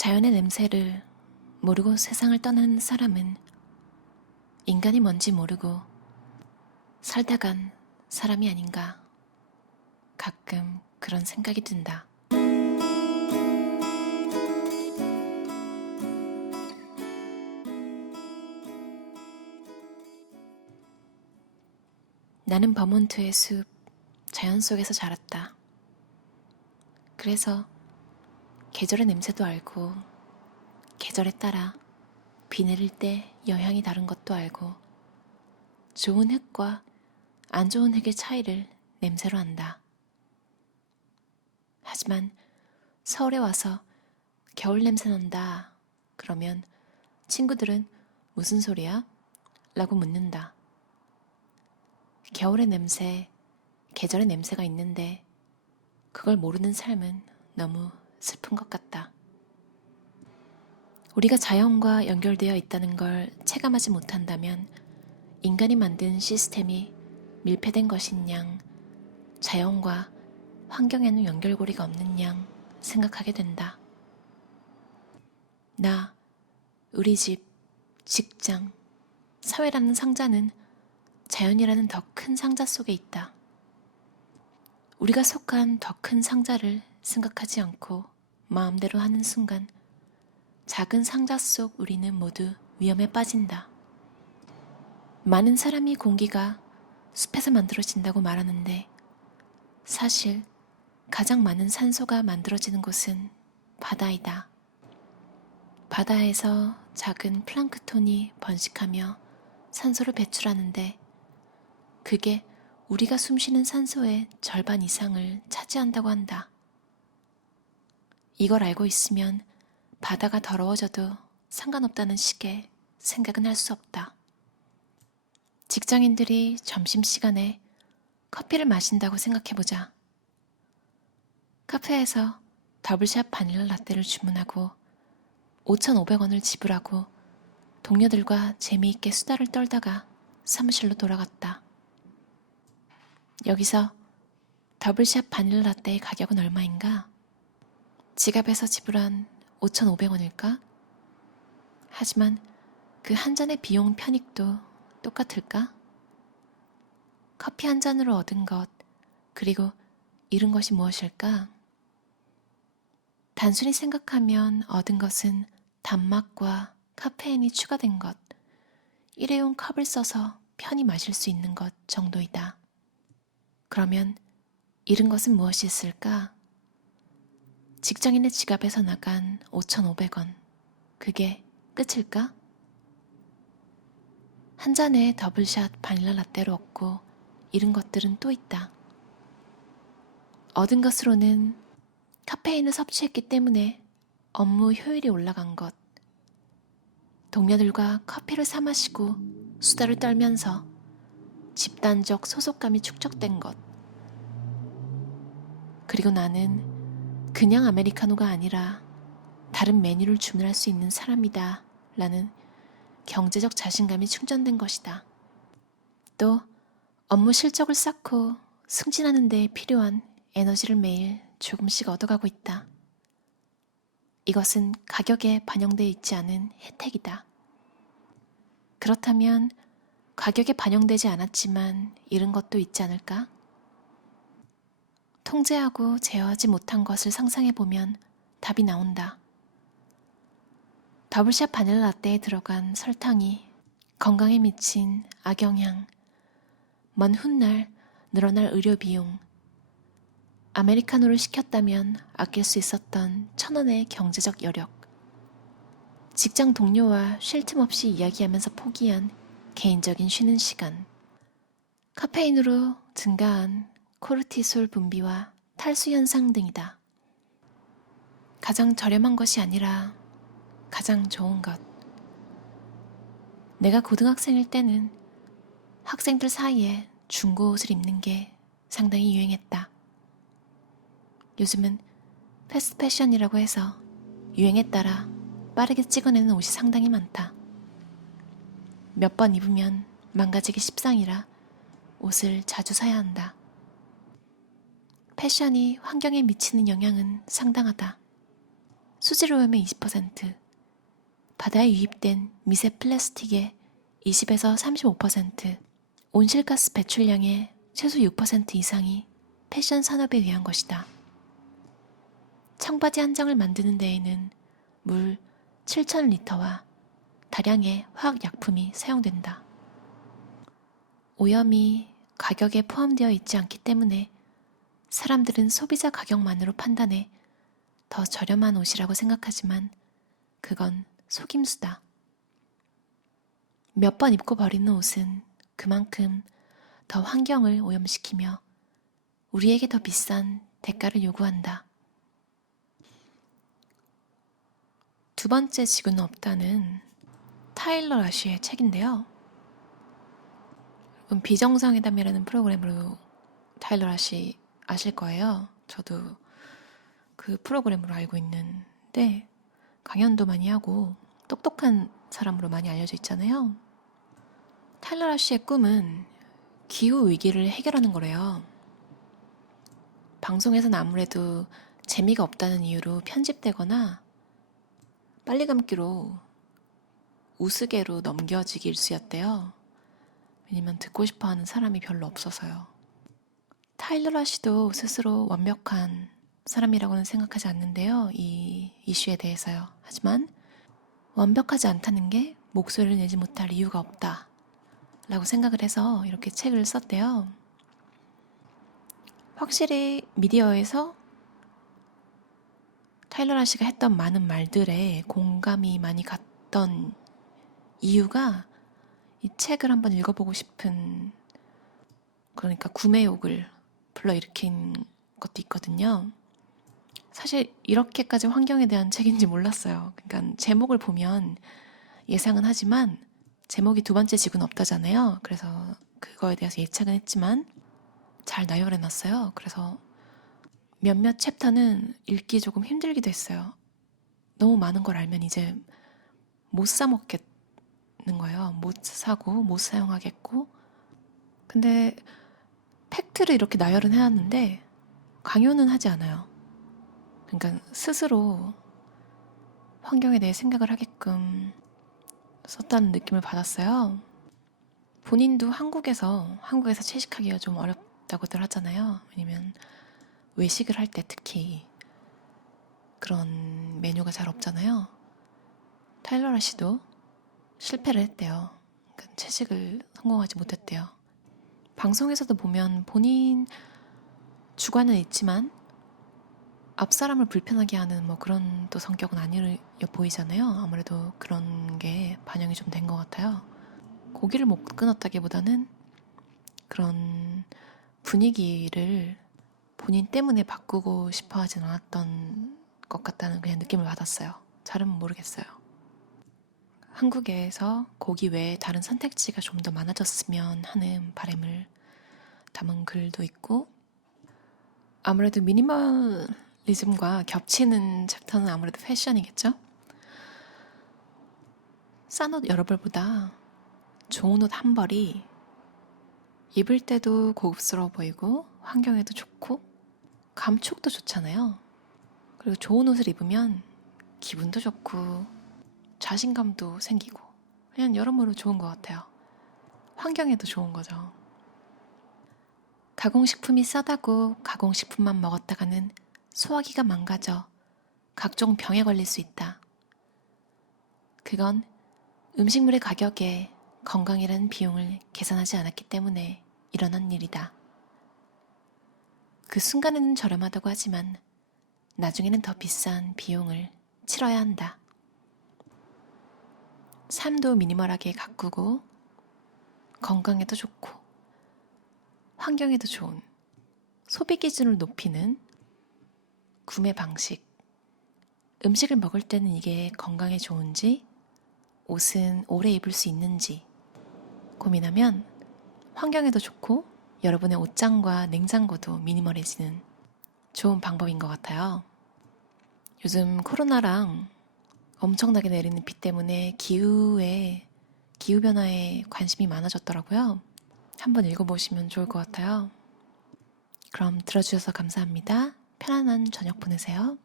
자연의 냄새를 모르고 세상을 떠나는 사람은 인간이 뭔지 모르고 살다간 사람이 아닌가. 가끔 그런 생각이 든다. 나는 버몬트의 숲, 자연 속에서 자랐다. 그래서 계절의 냄새도 알고 계절에 따라 비 내릴 때 영향이 다른 것도 알고 좋은 흙과 안 좋은 흙의 차이를 냄새로 안다. 하지만 서울에 와서 겨울 냄새 난다. 그러면 친구들은 무슨 소리야? 라고 묻는다. 겨울의 냄새, 계절의 냄새가 있는데 그걸 모르는 삶은 너무 슬픈 것 같다. 우리가 자연과 연결되어 있다는 걸 체감하지 못한다면 인간이 만든 시스템이 밀폐된 것인 양, 자연과 환경에는 연결고리가 없는 양 생각하게 된다. 나, 우리 집, 직장, 사회라는 상자는 자연이라는 더 큰 상자 속에 있다. 우리가 속한 더 큰 상자를 생각하지 않고 마음대로 하는 순간 작은 상자 속 우리는 모두 위험에 빠진다. 많은 사람이 공기가 숲에서 만들어진다고 말하는데 사실 가장 많은 산소가 만들어지는 곳은 바다이다. 바다에서 작은 플랑크톤이 번식하며 산소를 배출하는데 그게 우리가 숨쉬는 산소의 절반 이상을 차지한다고 한다. 이걸 알고 있으면 바다가 더러워져도 상관없다는 식의 생각은 할 수 없다. 직장인들이 점심시간에 커피를 마신다고 생각해보자. 카페에서 더블샷 바닐라 라떼를 주문하고 5,500원을 지불하고 동료들과 재미있게 수다를 떨다가 사무실로 돌아갔다. 여기서 더블샷 바닐라 라떼의 가격은 얼마인가? 지갑에서 지불한 5,500원일까? 하지만 그 한 잔의 비용 편익도 똑같을까? 커피 한 잔으로 얻은 것, 그리고 잃은 것이 무엇일까? 단순히 생각하면 얻은 것은 단맛과 카페인이 추가된 것, 일회용 컵을 써서 편히 마실 수 있는 것 정도이다. 그러면 잃은 것은 무엇이 있을까? 직장인의 지갑에서 나간 5,500원. 그게 끝일까? 한 잔의 더블샷 바닐라 라떼로 얻고 잃은 것들은 또 있다. 얻은 것으로는 카페인을 섭취했기 때문에 업무 효율이 올라간 것, 동료들과 커피를 사 마시고 수다를 떨면서 집단적 소속감이 축적된 것, 그리고 나는 그냥 아메리카노가 아니라 다른 메뉴를 주문할 수 있는 사람이다 라는 경제적 자신감이 충전된 것이다. 또 업무 실적을 쌓고 승진하는 데 필요한 에너지를 매일 조금씩 얻어가고 있다. 이것은 가격에 반영되어 있지 않은 혜택이다. 그렇다면 가격에 반영되지 않았지만 잃은 것도 있지 않을까? 통제하고 제어하지 못한 것을 상상해보면 답이 나온다. 더블샷 바닐라 라떼에 들어간 설탕이 건강에 미친 악영향, 먼 훗날 늘어날 의료 비용, 아메리카노를 시켰다면 아낄 수 있었던 1,000원의 경제적 여력, 직장 동료와 쉴 틈 없이 이야기하면서 포기한 개인적인 쉬는 시간, 카페인으로 증가한 코르티솔 분비와 탈수 현상 등이다. 가장 저렴한 것이 아니라 가장 좋은 것. 내가 고등학생일 때는 학생들 사이에 중고 옷을 입는 게 상당히 유행했다. 요즘은 패스트 패션이라고 해서 유행에 따라 빠르게 찍어내는 옷이 상당히 많다. 몇 번 입으면 망가지기 십상이라 옷을 자주 사야 한다. 패션이 환경에 미치는 영향은 상당하다. 수질 오염의 20%, 바다에 유입된 미세 플라스틱의 20에서 35%, 온실가스 배출량의 최소 6% 이상이 패션 산업에 의한 것이다. 청바지 한 장을 만드는 데에는 물 7,000리터와 다량의 화학약품이 사용된다. 오염이 가격에 포함되어 있지 않기 때문에 사람들은 소비자 가격만으로 판단해 더 저렴한 옷이라고 생각하지만 그건 속임수다. 몇 번 입고 버리는 옷은 그만큼 더 환경을 오염시키며 우리에게 더 비싼 대가를 요구한다. 두 번째 지구는 없다는 타일러 라쉬의 책인데요. 비정상회담이라는 프로그램으로 타일러 라쉬 아실 거예요. 저도 그 프로그램으로 알고 있는데 강연도 많이 하고 똑똑한 사람으로 많이 알려져 있잖아요. 타일러 라쉬의 꿈은 기후 위기를 해결하는 거래요. 방송에서는 아무래도 재미가 없다는 이유로 편집되거나 빨리 감기로 우스개로 넘겨지기 일쑤였대요. 왜냐면 듣고 싶어하는 사람이 별로 없어서요. 타일러 라쉬도 스스로 완벽한 사람이라고는 생각하지 않는데요. 이 이슈에 대해서요. 하지만 완벽하지 않다는 게 목소리를 내지 못할 이유가 없다 라고 생각을 해서 이렇게 책을 썼대요. 확실히 미디어에서 타일러 라쉬가 했던 많은 말들에 공감이 많이 갔던 이유가 이 책을 한번 읽어보고 싶은, 그러니까 구매욕을 불러일으킨 것도 있거든요. 사실 이렇게까지 환경에 대한 책인지 몰랐어요. 그러니까 제목을 보면 예상은 하지만 제목이 두 번째 지구는 없다잖아요. 그래서 그거에 대해서 예측은 했지만 잘 나열해놨어요. 그래서 몇몇 챕터는 읽기 조금 힘들기도 했어요. 너무 많은 걸 알면 이제 못 사 먹겠는 거예요. 못 사고 못 사용하겠고. 근데 팩트를 이렇게 나열은 해놨는데 강요는 하지 않아요. 그러니까 스스로 환경에 대해 생각을 하게끔 썼다는 느낌을 받았어요. 본인도 한국에서 채식하기가 좀 어렵다고들 하잖아요. 왜냐면 외식을 할 때 특히 그런 메뉴가 잘 없잖아요. 타일러 라쉬도 실패를 했대요. 그러니까 채식을 성공하지 못했대요. 방송에서도 보면 본인 주관은 있지만 앞 사람을 불편하게 하는 뭐 그런 또 성격은 아니어 보이잖아요. 아무래도 그런 게 반영이 좀 된 것 같아요. 고기를 못 끊었다기보다는 그런 분위기를 본인 때문에 바꾸고 싶어 하진 않았던 것 같다는 그냥 느낌을 받았어요. 잘은 모르겠어요. 한국에서 고기 외에 다른 선택지가 좀 더 많아졌으면 하는 바람을 담은 글도 있고, 아무래도 미니멀리즘과 겹치는 챕터는 아무래도 패션이겠죠? 싼 옷 여러 벌보다 좋은 옷 한 벌이 입을 때도 고급스러워 보이고 환경에도 좋고 감촉도 좋잖아요. 그리고 좋은 옷을 입으면 기분도 좋고 자신감도 생기고 그냥 여러모로 좋은 것 같아요. 환경에도 좋은 거죠. 가공식품이 싸다고 가공식품만 먹었다가는 소화기가 망가져 각종 병에 걸릴 수 있다. 그건 음식물의 가격에 건강이라는 비용을 계산하지 않았기 때문에 일어난 일이다. 그 순간에는 저렴하다고 하지만 나중에는 더 비싼 비용을 치러야 한다. 삶도 미니멀하게 가꾸고 건강에도 좋고 환경에도 좋은 소비 기준을 높이는 구매 방식. 음식을 먹을 때는 이게 건강에 좋은지, 옷은 오래 입을 수 있는지 고민하면 환경에도 좋고 여러분의 옷장과 냉장고도 미니멀해지는 좋은 방법인 것 같아요. 요즘 코로나랑 엄청나게 내리는 비 때문에 기후변화에 관심이 많아졌더라고요. 한번 읽어보시면 좋을 것 같아요. 그럼 들어주셔서 감사합니다. 편안한 저녁 보내세요.